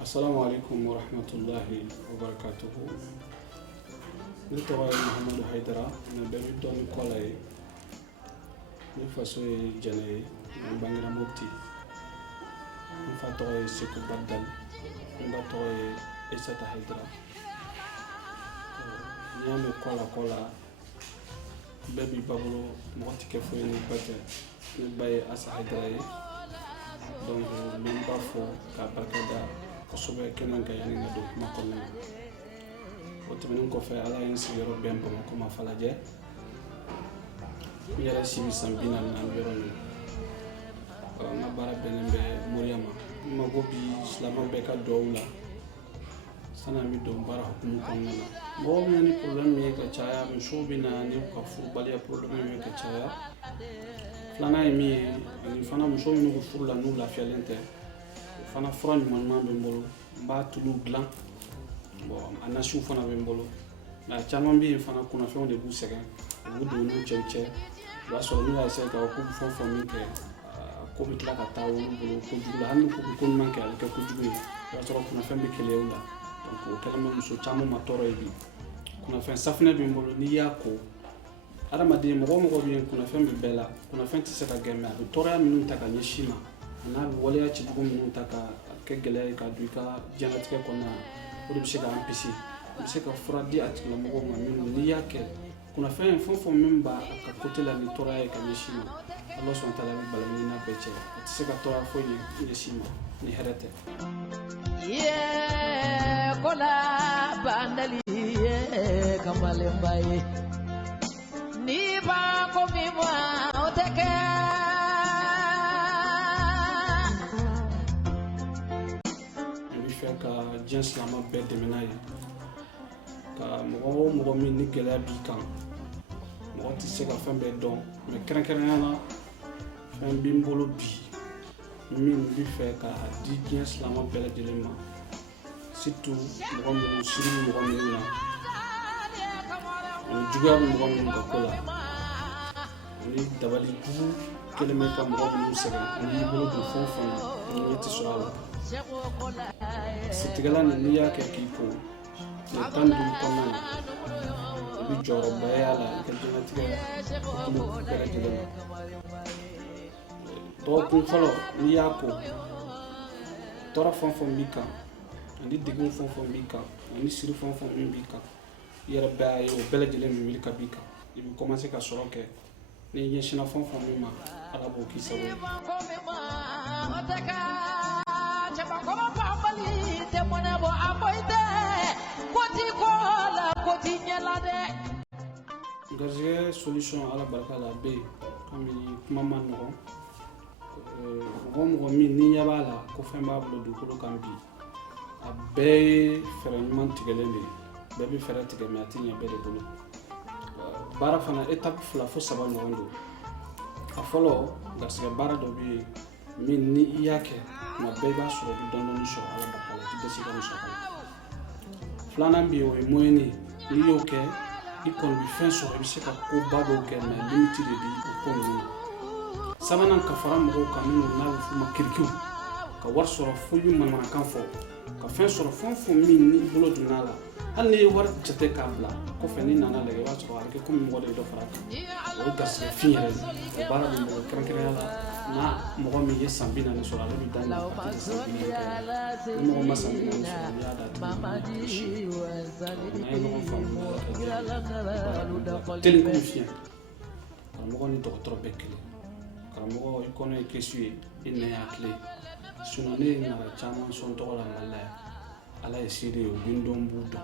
Assalamu alaikum wa rahmatullahi wa barakatuhu. Ni tɔgɔ ye Muhamadu Haidara, na bɛɛ bɛ dɔn ni kɔla ye. Ni faso ye Jɛnɛ ye, n bangera Mopti. N fa tɔgɔ ye Seku Bagdal, n ba tɔgɔ ye Aissata Haidara. N'i y'a mɛn kɔla, bɛɛ b'i ba bolo, mɔgɔ tɛ kɛ foyi ni ba tɛ. Ne ba ye Assa Haidara ye. Donc n bɛ n ba fɔ k'a barika da kosɛbɛ kɛnɛ kan yanni n ka don kuma kɔnɔna na. O tɛmɛnen kɔfɛ Ala ye n sigiyɔrɔ bɛn Bamakɔ ma Falajɛ. N yɛrɛ si bɛ san 44 yɔrɔ min. N ka baara bɛnnen bɛ Moriya ma. N mago bi silamɛw bɛɛ ka duwawu la sani an bɛ don baara hukumu kɔnɔna na. Mɔgɔw bɛ na ni problème min ye ka caya, musow bɛ na ni u ka furubaliya problème ye ka caya. Filanan ye min ye, ani fana musow minnu bɛ furu la n'u lafiyalen tɛ. Fana fura ɲuman bɛ n bolo, n b'a tulu dilan, a nasiw fana bɛ n bolo, nka caman bɛ yen fana kunnafɛnw de b'u sɛgɛn, u b'u don n'u cɛw cɛ, o b'a sɔrɔ n'u y'a essayer k'u bɛ fɛn o fɛn min kɛ, ko bɛ tila ka taa olu bolo kojugu la, hali n'u ko ko ɲuman kɛ a bɛ kɛ kojugu ye, o b'a sɔrɔ kunnafɛn bɛ keleya u la, donc o kɛlen bɛ muso caman ma tɔɔrɔ ye bi. Kunnafɛn safunɛ bɛ n bolo, n'i y'a ko, adamaden mɔgɔ o mɔgɔ bɛ yen kunnafɛn bɛ bɛɛ la, kunnafɛn tɛ se ka gɛn, mais a bɛ tɔɔrɔya minnu ta ka ɲɛsin ma. N'a bɛ waleya cɛjugu minnu ta ka kɛ gɛlɛya ye ka don I ka diɲɛlatigɛ kɔnɔna na, o de bɛ se k'an kisi. I bɛ se ka fura di a tigilamɔgɔw ma minnu n'i y'a kɛ, kunnafɛn fɛn o fɛn min b'a ka côté la ni tɔɔrɔya ye ka ɲɛsin ma, Ala sɔnna Ala bɛ balamin n'a bɛɛ cɛ, a tɛ se ka tɔɔrɔya foyi ɲɛsin ma ni hɛrɛ tɛ. Kola bandali kamalemba ye ni ba ko mi bwa o tɛ kɛ. Ka diɲɛ silamɛ bɛɛ dɛmɛ n'a ye, ka mɔgɔ o mɔgɔ min ni gɛlɛya b'i kan, mɔgɔ tɛ se ka fɛn bɛɛ dɔn, mais kɛrɛnkɛrɛnnenya la fɛn bɛ n bolo bi min bɛ fɛ ka di diɲɛ silamɛ bɛɛ lajɛlen ma, surtout mɔgɔ minnu siri bɛ mɔgɔ minnu na, ani juguya bɛ mɔgɔ minnu ka ko la, ani dabali jugu kɛlen bɛ ka mɔgɔ minnu sɛgɛn, ani y'i bolo don fɛn o fɛn na, ani ɲɛ tɛ sɔrɔ a la. Setigɛla n'i y'a kɛ k'i ko, tile 15 kɔnɔna na, i bɛ jɔyɔrɔba y'a la i ka diɲɛlatigɛ hukumu bɛɛ lajɛlen na. Dɔgɔkun fɔlɔ n'i y'a ko, tɔɔrɔ fɛn o fɛn b'i kan, ani degun fɛn o fɛn b'i kan, ani siri fɛn o fɛn min b'i kan, i yɛrɛ bɛɛ y'a ye o bɛɛ lajɛlen bɛ wuli ka b'i kan, i bɛ commencer ka sɔrɔ kɛ, n'i ɲɛsinna fɛn o fɛn min ma, Ala b'o k'i sago ye. Garisɛgɛ solution Ala barika la a bɛ yen, komi kuma ma nɔgɔn, mɔgɔ o mɔgɔ min n'i ɲɛ b'a la ko fɛn b'a bolo dugukolo kan bi, a bɛɛ ye fɛɛrɛ ɲuman tigɛlen de ye, bɛɛ bɛ fɛɛrɛ tigɛ mais a tɛ ɲɛ bɛɛ de bolo. Baara fana étape 2 fo 3 ɲɔgɔn don. A fɔlɔ garisɛgɛ baara dɔ bɛ yen min ni i y'a kɛ, tuma bɛɛ i b'a sɔrɔ i bɛ dɔɔnin sɔrɔ Ala barika la, i tɛ dɛsɛ i ka musaka la. Filanan bɛ yen o ye moyen ye, n'i y'o kɛ, i kɔni bɛ fɛn sɔrɔ, i bɛ se ka koba dɔw kɛ mais limite de b'i o ko ninnu na. Sabanan ka fara mɔgɔw kan minnu n'a bɛ f'u ma kirikiw, ka wari sɔrɔ fo i bɛ manamanakan fɔ, ka fɛn sɔrɔ fɛn o fɛn min n'i bolo donn'a la, hali n'i ye wari jate k'a bila, kɔfɛ n'i nana lajɛ i b'a sɔrɔ a bɛ kɛ komi mɔgɔ de ye dɔ fara a kan. O ye garisɛgɛ fin yɛrɛ de, o baara bɛ mɔgɔ kɛrɛnkɛrɛnnenya la, n'a mɔgɔ min ye san 40 sɔrɔ ale bɛ daminɛ a tɛ san 40 kɛ, ni mɔgɔ ma san 40 sɔrɔ n'i y'a d'a tigi ma, n'an ye ɲɔgɔn faamu teli komi fiɲɛ, karamɔgɔ ni dɔgɔtɔrɔ bɛɛ kelen, karamɔgɔ i kɔnɔ ye kesu ye, i nɛ y'a tile, sinon ne ye nara caman sɔn tɔgɔ la Mali la yan, Ala ye seede ye, u bɛ n dɔn b'u dɔn,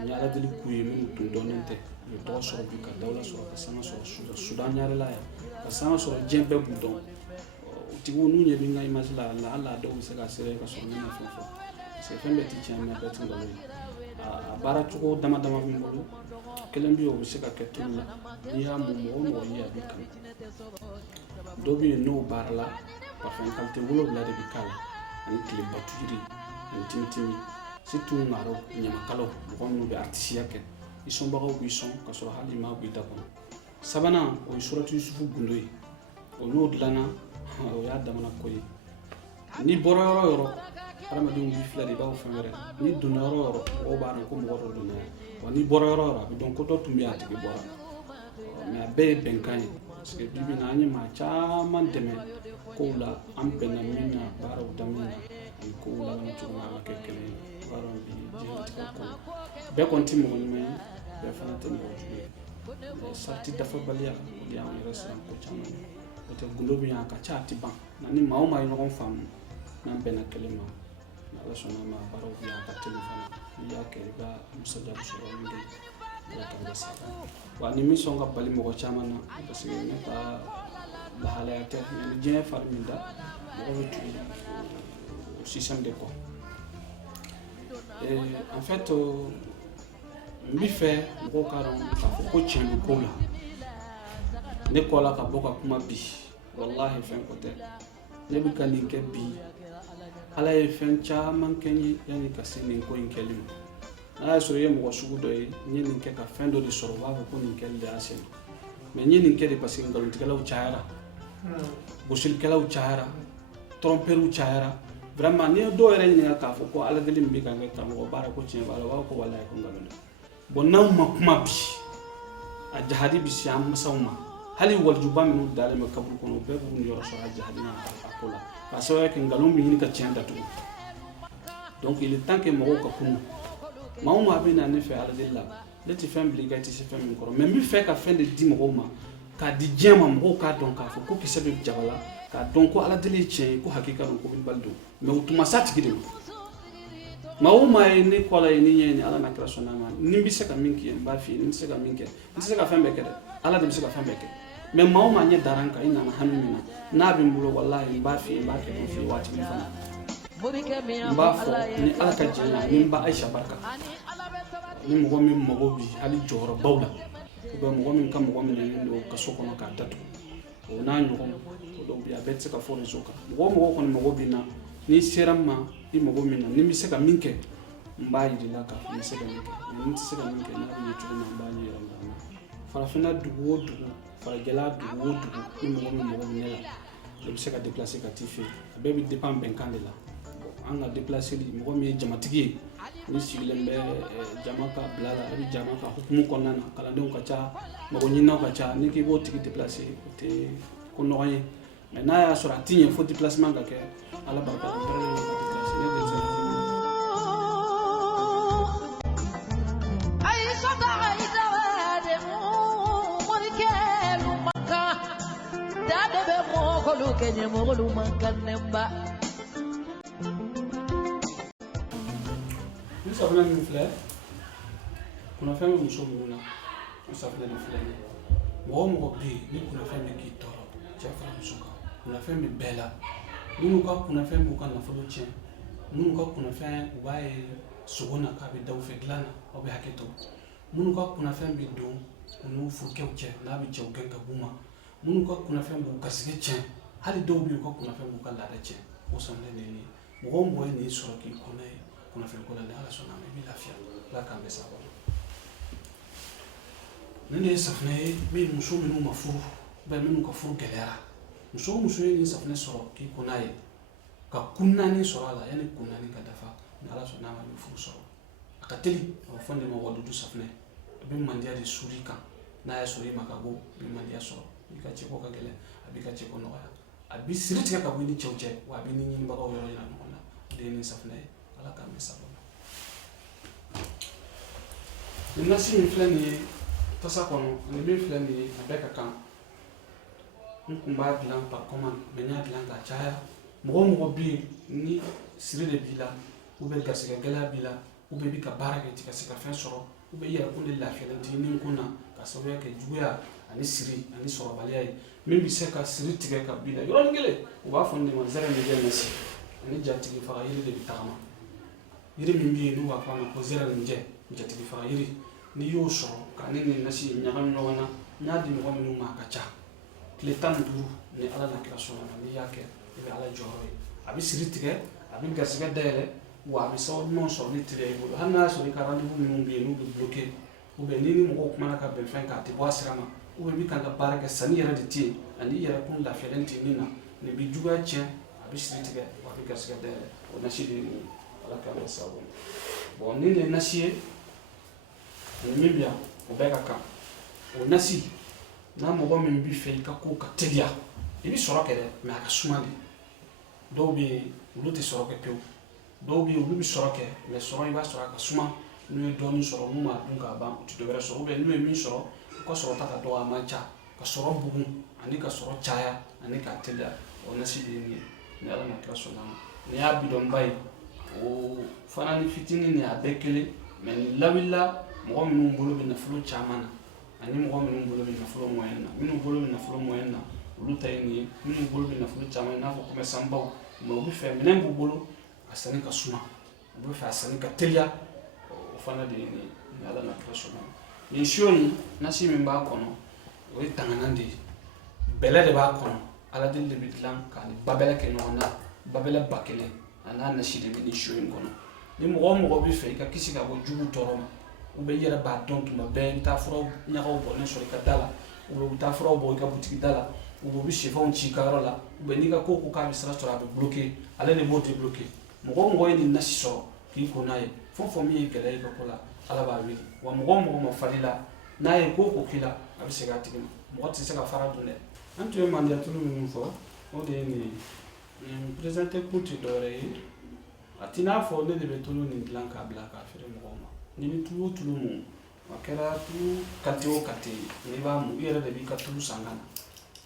n ye Ala deli k'u ye minnu tun dɔnnen tɛ, u ye tɔgɔ sɔrɔ bi ka dawula sɔrɔ ka sanga sɔrɔ Sudan ɲarela yan, ka sanga sɔrɔ diɲɛ bɛɛ b'u dɔn, o tigiw n'u ɲɛ bɛ n ka image la hali a dɔw bɛ se ka sɛbɛn ka sɔrɔ ne ma fɛn fɔ, parce que fɛn bɛɛ tɛ tiɲɛ mais bɛɛ tɛ nkalon ye. A baara cogo dama dama bɛ n bolo, kelen bɛ yen o bɛ se ka kɛ tulu la, n'i y'a mun mɔgɔ o mɔgɔ ye a b'i kan. Dɔ bɛ yen n'o baara la, parfum qualité 7 de bɛ k'a la, ani tile baturi, ani timitimi, surtout ɲamakalaw, mɔgɔ minnu bɛ artisiya kɛ, i sɔnbagaw b'i sɔn ka sɔrɔ hali i m'a bɔ i da kɔnɔ. sabanan o ye suratu yusufu gundo ye o n'o dilanna o y'a damana ko ye n'i bɔra yɔrɔ o yɔrɔ hadamadenw b'i filɛ de i b'a fɔ fɛn wɛrɛ n'i donna yɔrɔ o yɔrɔ mɔgɔw b'a dɔn ko mɔgɔ dɔ donna yan wa n'i bɔra yɔrɔ o yɔrɔ a bɛ dɔn ko dɔ tun bɛ yen a tigi bɔra mais a bɛɛ ye bɛnkan ye parce que bi bi in na an ye maa caman dɛmɛ kow la an bɛnna min na baaraw daminɛ na ani kow laban cogo min an ka kɛ kelen ye i b'a dɔn bi diɲɛlatigɛ ko bɛɛ kɔni tɛ mɔgɔ ɲuman ye bɛɛ fana tɛ mɔgɔ jugu ye sariti dafabaliya o de y'an yɛrɛ siran ko caman ye o tɛ gundo bɛ yan a ka ca a tɛ ban nka ni maa o maa ye ɲɔgɔn faamu n'an bɛnna kelen ma ni ala sɔnna ma baaraw bɛ yan a ka teli fana n'i y'a kɛ i b'a musajaa sɔrɔ min bɛ ala k'an bɛ sa wa ni min sɔn ka bali mɔgɔ caman na parce que ne ka lahalaya tɛ ni diɲɛ fari min da mɔgɔ bɛ tugu o système de kɔ en fait n bɛ fɛ mɔgɔw k'a dɔn k'a fɔ ko tiɲɛ bɛ kow la ne kɔ la ka bɔ ka kuma bi wallahi fɛn ko tɛ ne bɛ ka nin kɛ bi ala ye fɛn caman kɛ n ye yanni ka se nin ko in kɛli ma n'a y'a sɔrɔ i ye mɔgɔ sugu dɔ ye n ye nin kɛ ka fɛn dɔ de sɔrɔ u b'a fɔ ko nin kɛli de y'a se ma mais n ye nin kɛ de parce que nkalontigɛlaw cayara gosilikɛlaw cayara tromperuw cayara vraiment n'i ye dɔw yɛrɛ ɲininka k'a fɔ ko ala deli min bɛ ka kɛ karamɔgɔ baara ko tiɲɛ b'a la u b'a fɔ ko walahi ko nkalon don bon n'anw ma kuma bi a jahadi bɛ se an masaw ma hali walijuba minnu dalen bɛ kaburu kɔnɔ u bɛɛ b'u niyɔrɔ sɔrɔ a jahadi n'a ko la k'a sababuya kɛ nkalon bɛ ɲini ka tiɲɛ datugu donc il est temps que mɔgɔw ka kunu maa o maa bɛ na ne fɛ ala deli la ne tɛ fɛn bila i ka i tɛ se fɛn min kɔrɔ mais n bɛ fɛ ka fɛn de di mɔgɔw ma k'a di diɲɛ ma mɔgɔw k'a dɔn k'a fɔ ko kisɛ bɛ jaba la k'a dɔn ko ala deli ye tiɲɛ ye ko hakika don ko bilibali don mais u tun ma s'a tigi de ma maa o maa ye ne kɔ la ye ni ɲɛ ni ala na kira sɔnna ma ni n bɛ se ka min kɛ n b'a f'i ye ni n tɛ se ka min kɛ n tɛ se ka fɛn bɛɛ kɛ dɛ ala de bɛ se ka fɛn bɛɛ kɛ mais maa o maa ɲɛ dara n kan i nana hami min na n'a bɛ n bolo walahi n b'a f'i ye n b'a kɛ n f'i ye waati min fana n b'a fɔ ni ala ka jɛn na ni n ba ayisa barika ni mɔgɔ min mago bi hali jɔyɔrɔbaw la ou bien mɔgɔ min ka mɔgɔ minɛnen don kaso kɔnɔ k'a datugu o n'a ɲɔgɔn o dɔw bɛ yen a bɛɛ tɛ se ka fɔ réseau kan mɔgɔ o mɔgɔ kɔni mago bɛ n na n'i sera n ma i mago min na ni n bɛ se ka min kɛ n b'a jira i la k'a fɔ n bɛ se ka min kɛ mais ni n tɛ se ka min kɛ n'a bɛ ɲɛ cogo min na n b'a ɲɛ yira mɔgɔ la farafinna dugu o dugu farajɛla dugu o dugu ni mɔgɔ min mago bɛ ne la i bɛ se ka déplacer ka t'i fɛ yen a bɛɛ bɛ dépend bɛnkan de la an ka déplacer mɔgɔ min ye jamatigi ye ni sigilen bɛ jama ka bila la i bɛ jama ka hukumu kɔnɔna na kalandenw ka ca mɔgɔ ɲininaw ka ca ni k'i b'o tigi déplacer o tɛ ko nɔgɔ ye mais n'a y'a sɔrɔ a tɛ ɲɛ fo déplacement ka kɛ ala barika la bɛrɛ de ka déplacer ne de tɛ ni safunɛ min filɛ kunnafɛn bɛ muso minnu na o safunɛ de filɛ nin ye mɔgɔ o mɔgɔ bɛ yen ni kunnafɛn bɛ k'i tɔɔrɔ cɛ fara muso kan kunnafɛn bɛ bɛɛ la minnu ka kunnafɛn b'u ka nafolo tiɲɛ minnu ka kunnafɛn u b'a ye sogo na k'a bɛ da u fɛ dilan na aw bɛ hakɛ to minnu ka kunnafɛn bɛ don u n'u furukɛw cɛ n'a bɛ cɛw gɛn ka b'u ma minnu ka kunnafɛn b'u garisɛgɛ tiɲɛ hali dɔw bɛ yen u ka kunnafɛn b'u ka laada tiɲɛ o safunɛ de ye nin ye mɔgɔ o mɔgɔ ye nin sɔrɔ k'i kɔnɔ ye kunnafɛn ko la ni ala sɔnna a ma i bɛ lafiya ala k'an bɛ sa kɔnɔ nin de ye safunɛ ye min muso minnu ma furu minnu ka furu gɛlɛyara muso o muso ye nin safunɛ sɔrɔ k'i ko n'a ye ka kun naani sɔrɔ a la yanni kun naani ka dafa ni ala sɔnna a ma i bɛ furu sɔrɔ a ka teli a bɛ fɔ nin de ma wadudu safunɛ a bɛ mandiya de suri i kan n'a y'a sɔrɔ i ma ka bɔ i bɛ mandiya sɔrɔ i ka cɛko ka gɛlɛn a b'i ka cɛko nɔgɔya a bɛ siri tigɛ ka bɔ i ni cɛw cɛ wa a bɛ ni ɲinibagaw yɔrɔ yira ɲɔgɔn na o de ye nin safunɛ ye ala k'an bɛ sa kɔnɔ nin nasi min filɛ nin ye tasa kɔnɔ ani min filɛ nin ye a bɛɛ ka kan n kun b'a dilan par commande mais n y'a dilan ka caya mɔgɔ o mɔgɔ bɛ yen ni siri de b'i la ou bien garisɛgɛ gɛlɛya b'i la ou bien i bɛ ka baara kɛ i ka se ka fɛn sɔrɔ ou bien i yɛrɛ kun de lafiyalen tɛ nin kun na ka sababuya kɛ juguya ani siri ani sɔrɔbaliya ye min bɛ se ka siri tigɛ ka b'i la yɔrɔnin kelen u b'a fɔ nin de ma zɛrɛ min jɛ nasi ani jatigi faga yiri de bɛ tagama yiri min bɛ yen n'u b'a fɔ a ma ko zɛrɛ nin jɛ jatigi faga yiri n'i y'o sɔrɔ ka ne ni nasi ɲagami ɲɔgɔn na n y'a di mɔgɔ minnu ma a ka ca tile 15 ni ala na kira sɔnna ma n'i y'a kɛ i bɛ ala jɔyɔrɔ ye a bɛ siri tigɛ a bɛ garisɛgɛ dayɛlɛ wa a bɛ sababu ɲuman sɔrɔ ni teliya i bolo hali n'a y'a sɔrɔ i ka rendez-vous minnu bɛ yen n'u bɛ bloqué ou bien ni mɔgɔw kumana ka bɛn fɛn kan a tɛ bɔ a sira ma ou bi kan ka baara kɛ sanni yɛrɛ de tɛ yen ani i yɛrɛ kun lafiyalen tɛ min na nin bɛ juguya tiɲɛ a bɛ siri tigɛ wa a bɛ garisɛgɛ dayɛlɛ o nasi de ye nin ye ala k'an kɛ sababu ye bon ni nin ye nasi ye ani min bɛ yan o bɛɛ ka kan o nasi n'a mɔgɔ min bɛ fɛ i ka ko ka teliya i bɛ sɔrɔ kɛ dɛ mɛ a ka suma de dɔw bɛ yen olu tɛ sɔrɔ kɛ pewu dɔw bɛ yen olu bɛ sɔrɔ kɛ mɛ sɔrɔ i b'a sɔrɔ a ka suma n'u ye dɔɔnin sɔrɔ n'u m'a dun k'a ban u tɛ dɔwɛrɛ sɔrɔ n'u ye min sɔrɔ u ka sɔrɔ ta ka dɔgɔ a man ca ka sɔrɔ bugun ani ka sɔrɔ caya ani k'a teliya o nasi de ye nin ye ni ala ma kira sɔnna ma n'i y'a bidɔnba ye o fana ni fitinin ni a bɛɛ kelen mɛ nin lawulila mɔgɔ minnu bolo bɛ nafolo caman na ani mɔgɔ minnu bolo bɛ nafolo moyen na minnu bolo bɛ nafolo moyen na olu ta ye nin ye minnu bolo bɛ nafolo caman i n'a fɔ commerçant baw mɛ u bɛ fɛ minɛn b'u bolo a sanni ka suma u bɛ fɛ a sanni ka teliya o fana de ye nin ye ni ala ma kira sɔnna ma nin siyo nin nasi min b'a kɔnɔ o ye tanganan de ye bɛlɛ de b'a kɔnɔ ala deli de bɛ dilan ka ni babɛlɛ kɛ ɲɔgɔn na babɛlɛ ba kelen a n'a nasi de bɛ nin siyo in kɔnɔ ni mɔgɔ o mɔgɔ bɛ fɛ i ka kisi ka bɔ jugu tɔɔrɔ ma ou bien i yɛrɛ b'a dɔn tuma bɛɛ i bɛ taa furaw ɲagaw bɔlen sɔrɔ i ka da la u bɛ taa furaw bɔ i ka butigi da la u bɛ sɛfɛnw ci i ka yɔrɔ la ou bien n'i ka ko ko k'a bɛ sira sɔrɔ a bɛ bloqué ale de b'o débloqué mɔgɔ o mɔgɔ ye nin nasi sɔrɔ k'i ko n'a ye fɛn o fɛn min ye gɛlɛya i ka ko la ala b'a wuli wa mɔgɔ o mɔgɔ ma fali la n'a ye ko ko k'i la a bɛ segin a tigi ma mɔgɔ tɛ se ka fara dun dɛ an tun ye mandiya tulu minnu fɔ o de ye nin ye nin présenté kun tɛ dɔwɛrɛ ye a t'i n'a fɔ ne de bɛ tulu nin dilan k'a bila k'a feere mɔgɔw ma ni bɛ tulu o tulu mun a kɛra tulu kate o kate n'i b'a mun i yɛrɛ de b'i ka tulu san ka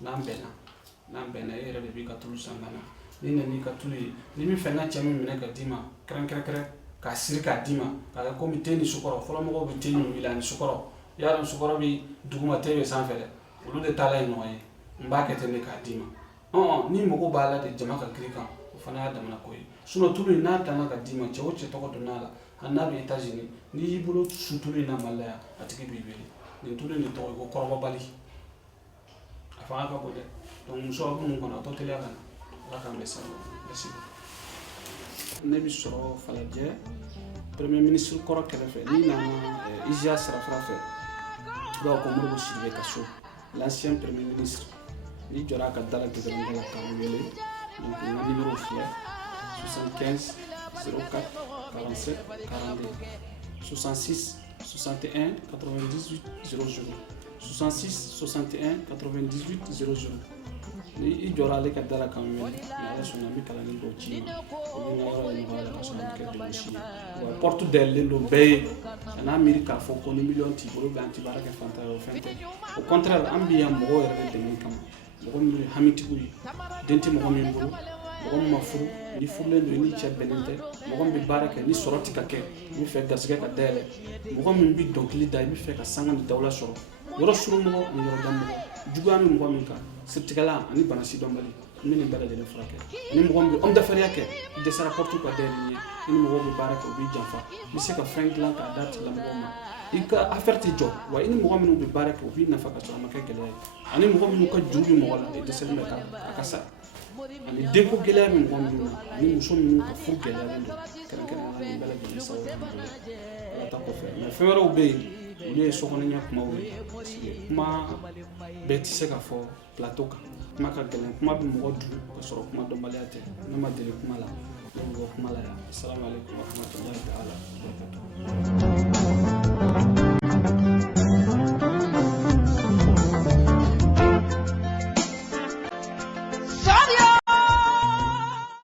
na n'an bɛnna e yɛrɛ de b'i ka tulu san ka na ni nan'i ka tulu ye n'i bɛ fɛ n ka cɛ min minɛ ka d'i ma kɛrɛnkɛrɛnkɛrɛn k'a siri k'a d'i ma k'a kɛ komi te ni sukɔrɔ fɔlɔ mɔgɔw bɛ te min wili ani sukɔrɔ i y'a dɔn sukɔrɔ bɛ duguma te bɛ sanfɛ dɛ olu de taala ye ɲɔgɔn ye n b'a kɛ ten de k'a d'i ma ni mago b'a la de jama ka girin kan o fana y'a damana ko ye tulu in n'a danna ka d'i ma cɛ o cɛ tɔgɔ donn'a la hali n'a bɛ États-Unis n'i y'i bolo su tulu in na Mali la yan a tigi b'i wele nin tulu in tɔgɔ ye ko kɔrɔbɔbali a fanga ka bon dɛ donc muso a bɛ mun kɔnɔ a tɔ teliya ka na ala k'an bɛn sababa merci ne bɛ sɔrɔ Falajɛ premier ministre kɔrɔ kɛrɛfɛ n'i nana IGA sirafara fɛ i b'a fɔ ko Modibo Sidibe ka so l'ancien premier ministre n'i jɔra a ka da la gudɔrɔnda la k'an wele donc n ka numéro filɛ 75 04 47 42 66 61 98 00 66 61 98 00 ni i jɔra ale ka da la k'an wele ni ala sɔnna an bɛ kalanni dɔw ci i ma o bɛ n ka yɔrɔ in nɔgɔya ka sɔrɔ an bɛ kɛ degun si ye wa porte dayɛlɛlen don bɛɛ ye a n'a miiri k'a fɔ ko ni miliyɔn t'i bolo an tɛ baara kɛ fantan ye o fɛn tɛ au contraire an bɛ yan mɔgɔw yɛrɛ de dɛmɛ kama mɔgɔ minnu ye hamitigiw ye den tɛ mɔgɔ min bolo mɔgɔ min ma furu ni furulen don i ni cɛ bɛnnen tɛ mɔgɔ min bɛ baara kɛ ni sɔrɔ tɛ ka kɛ i bɛ fɛ garisɛgɛ ka dayɛlɛ mɔgɔ min bɛ dɔnkili da i bɛ fɛ ka sanga ni dawula sɔrɔ yɔrɔ surunmɔgɔ ani yɔrɔ danmɔgɔ juguya bɛ mɔgɔ min kan siritigɛla ani bana sidɔnbali n bɛ nin bɛɛ lajɛlen furakɛ ni mɔgɔ min bɛ homme d'affaires kɛ i dɛsɛra porte ka dayɛlɛ i ye i ni mɔgɔw bɛ baara kɛ u b'i janfa i bɛ se ka fɛn dilan k'a d'a tigilamɔgɔw ma i ka affaire tɛ jɔ wa i ni mɔgɔ minnu bɛ baara kɛ u b'i nafa ka sɔrɔ a ma kɛ gɛlɛya ye ani mɔgɔ minnu ka juru bɛ mɔgɔ la i dɛsɛlen bɛ a ka sa ani denko gɛlɛya min mɔgɔ minnu na ani muso minnu ka furu gɛlɛyalen don kɛrɛnkɛrɛnnenya la nin bɛɛ lajɛlen sababu b'u bolo ala ta kɔfɛ mɛ fɛn wɛrɛw bɛ yen olu ye sokɔnɔɲɛ kumaw ye kuma bɛɛ tɛ se ka fɔ plateau kan kuma ka gɛlɛn kuma bɛ mɔgɔ dun ka sɔrɔ kuma dɔnbaliya tɛ ne ma deli kuma la ne bɛ bɔ kuma la yan assalamu alaikum wa rahmatulahi ta'ala wa barakatuh